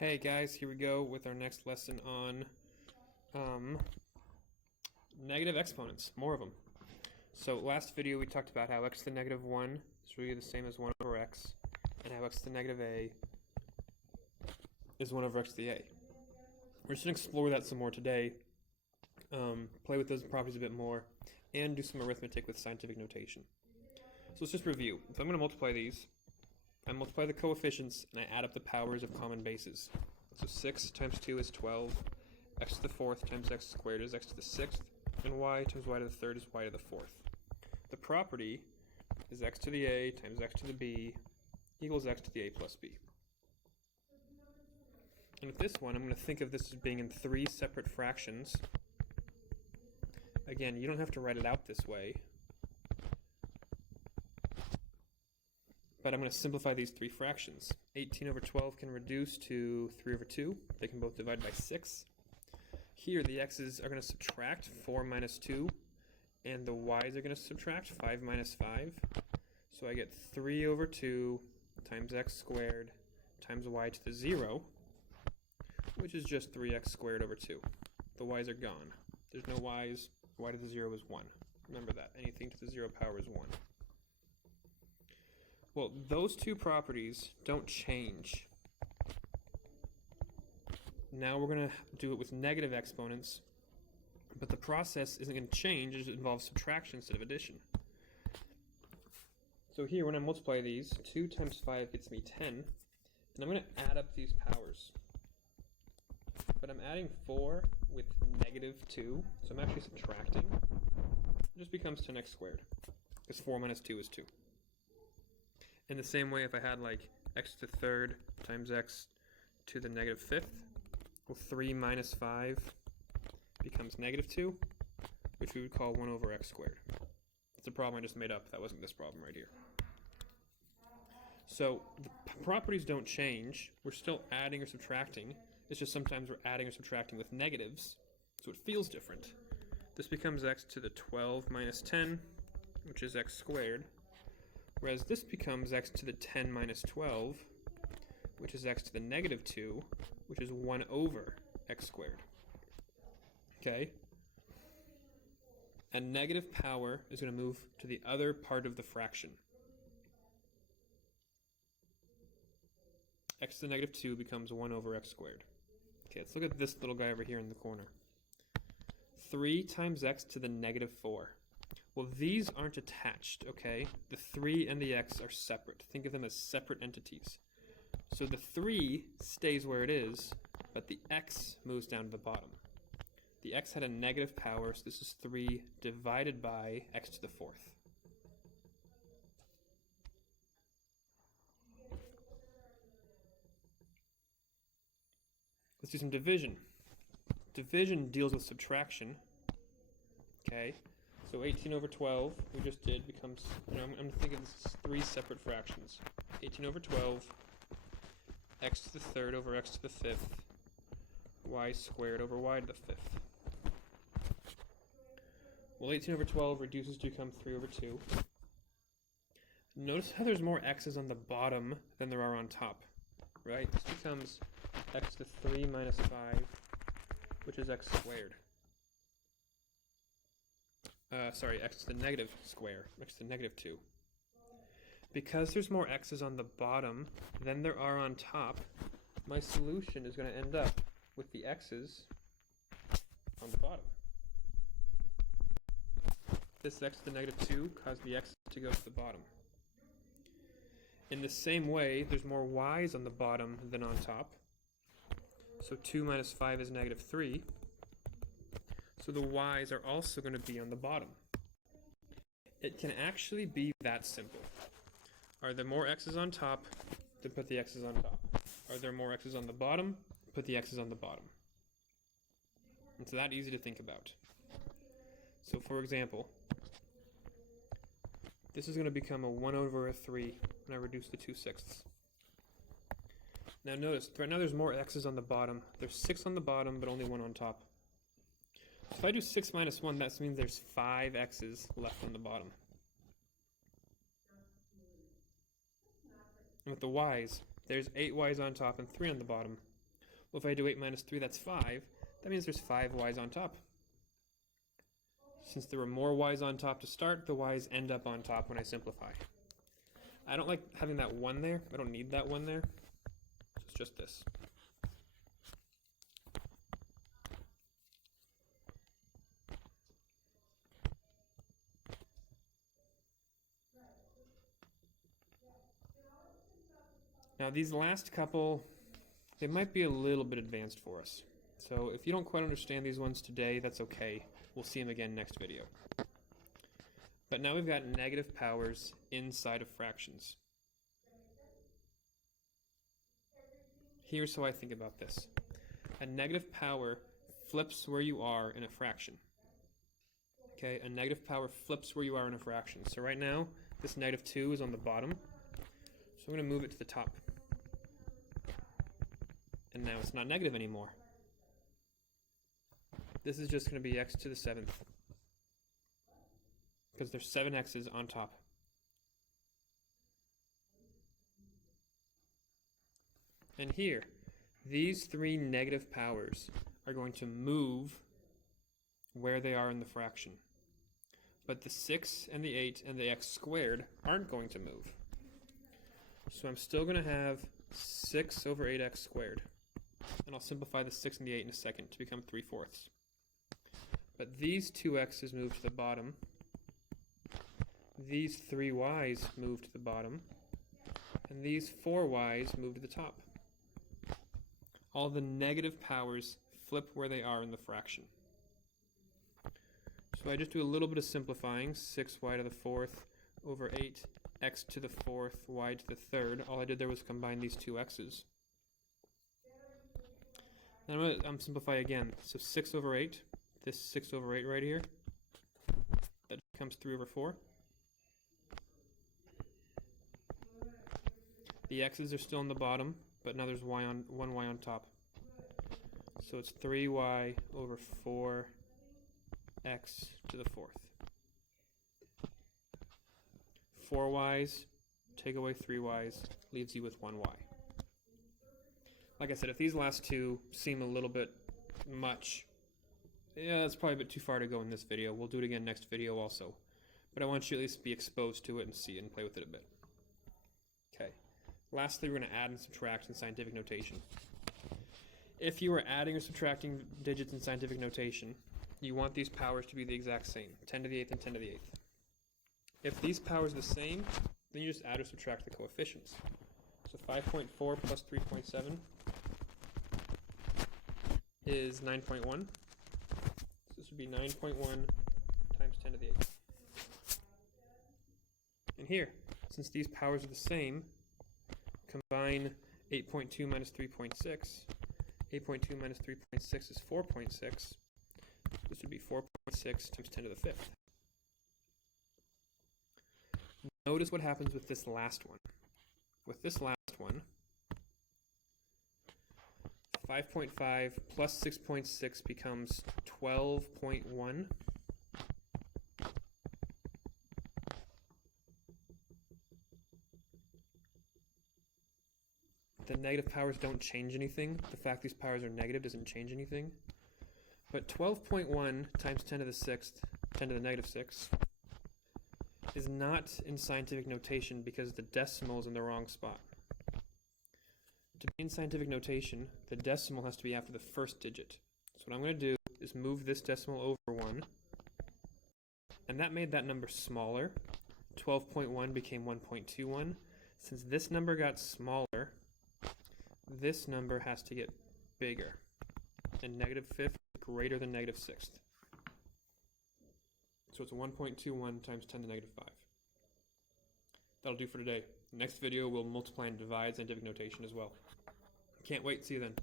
Hey guys, here we go with our next lesson on negative exponents, more of them. So last video we talked about how x to the negative 1 is really the same as 1 over x, and how x to the negative a is 1 over x to the a. We're just going to explore that some more today, play with those properties a bit more, and do some arithmetic with scientific notation. So let's just review. If I'm going to multiply these, I multiply the coefficients and I add up the powers of common bases. So 6 times 2 is 12, x to the 4th times x squared is x to the 6th, and y times y to the 3rd is y to the 4th. The property is x to the a times x to the b equals x to the a plus b. And with this one, I'm going to think of this as being in 3 separate fractions. Again, you don't have to write it out this way, but I'm going to simplify these 3 fractions. 18 over 12 can reduce to 3 over 2. They can both divide by 6. Here, the x's are going to subtract 4 minus 2, and the y's are going to subtract 5 minus 5. So I get 3 over 2 times x squared times y to the 0, which is just 3x squared over 2. The y's are gone. There's no y's. Y to the 0 is 1. Remember that. Anything to the 0 power is 1. Well, those two properties don't change. Now we're going to do it with negative exponents, but the process isn't going to change. It involves subtraction instead of addition. So here, when I multiply these, 2 times 5 gets me 10, and I'm going to add up these powers. But I'm adding 4 with negative 2, so I'm actually subtracting. It just becomes 10x squared, because 4 minus 2 is 2. In the same way, if I had like x to the 3rd times x to the negative 5th, well, 3 minus 5 becomes negative 2, which we would call 1 over x squared. It's a problem I just made up. That wasn't this problem right here. So the properties don't change. We're still adding or subtracting. It's just sometimes we're adding or subtracting with negatives, so it feels different. This becomes x to the 12 minus 10, which is x squared. Whereas this becomes x to the 10 minus 12, which is x to the negative 2, which is 1 over x squared. Okay? A negative power is going to move to the other part of the fraction. X to the negative 2 becomes 1 over x squared. Okay, let's look at this little guy over here in the corner. 3 times x to the negative 4. Well, these aren't attached, okay? The 3 and the x are separate. Think of them as separate entities. So the 3 stays where it is, but the x moves down to the bottom. The x had a negative power, so this is 3 divided by x to the 4th. Let's do some division. Division deals with subtraction, okay? So 18 over 12, we just did, becomes, I'm thinking this is 3 separate fractions. 18 over 12, x to the 3rd over x to the 5th, y squared over y to the 5th. Well, 18 over 12 reduces to become 3 over 2. Notice how there's more x's on the bottom than there are on top, right? This becomes x to the 3 minus 5, which is x squared. X to the negative square, x to the negative 2. Because there's more x's on the bottom than there are on top, my solution is going to end up with the x's on the bottom. This x to the negative 2 caused the x to go to the bottom. In the same way, there's more y's on the bottom than on top. So 2 minus 5 is negative 3. So the y's are also going to be on the bottom. It can actually be that simple. Are there more x's on top? Then put the x's on top. Are there more x's on the bottom? Put the x's on the bottom. It's that easy to think about. So for example, this is going to become a 1 over a 3 when I reduce the 2/6. Now notice, right now there's more x's on the bottom. There's 6 on the bottom, but only 1 on top. If I do 6 minus 1, that means there's 5 x's left on the bottom. And with the y's, there's 8 y's on top and 3 on the bottom. Well, if I do 8 minus 3, that's 5. That means there's 5 y's on top. Since there were more y's on top to start, the y's end up on top when I simplify. I don't like having that 1 there. I don't need that 1 there. So it's just this. Now these last couple, they might be a little bit advanced for us. So if you don't quite understand these ones today, that's okay. We'll see them again next video. But now we've got negative powers inside of fractions. Here's how I think about this. A negative power flips where you are in a fraction. Okay, a negative power flips where you are in a fraction. So right now, this negative 2 is on the bottom. So I'm going to move it to the top. And now it's not negative anymore. This is just going to be x to the 7th. Because there's 7 x's on top. And here, these 3 negative powers are going to move where they are in the fraction. But the 6 and the 8 and the x squared aren't going to move. So I'm still going to have 6 over 8x squared. And I'll simplify the 6 and the 8 in a second to become 3/4. But these 2 x's move to the bottom. These 3 y's move to the bottom. And these 4 y's move to the top. All the negative powers flip where they are in the fraction. So I just do a little bit of simplifying. 6y to the 4th over 8x to the 4th, y to the 3rd. All I did there was combine these 2 x's. Now I'm simplify again. So 6 over 8, this 6 over 8 right here, that becomes 3 over 4. The x's are still on the bottom, but now there's one y on top. So it's 3y over 4x to the 4th. 4 y's, take away 3 y's, leaves you with 1 y. Like I said, if these last two seem a little bit much, yeah, that's probably a bit too far to go in this video. We'll do it again next video also. But I want you to at least be exposed to it and see it and play with it a bit. Okay. Lastly, we're going to add and subtract in scientific notation. If you are adding or subtracting digits in scientific notation, you want these powers to be the exact same, 10 to the 8th and 10 to the 8th. If these powers are the same, then you just add or subtract the coefficients. So 5.4 plus 3.7 is 9.1. So this would be 9.1 times 10 to the 8th. And here, since these powers are the same, combine 8.2 minus 3.6. 8.2 minus 3.6 is 4.6. This would be 4.6 times 10 to the 5th. Notice what happens with this last one. With this last one, 5.5 plus 6.6 becomes 12.1. The negative powers don't change anything. The fact these powers are negative doesn't change anything. But 12.1 times 10 to the 6th, 10 to the negative 6, is not in scientific notation because the decimal is in the wrong spot. To be in scientific notation, the decimal has to be after the first digit. So what I'm going to do is move this decimal over 1, and that made that number smaller. 12.1 became 1.21. Since this number got smaller, this number has to get bigger, and negative 5th is greater than negative 6th. So it's 1.21 times 10 to the negative 5. That'll do for today. Next video, we'll multiply and divide scientific notation as well. Can't wait. See you then.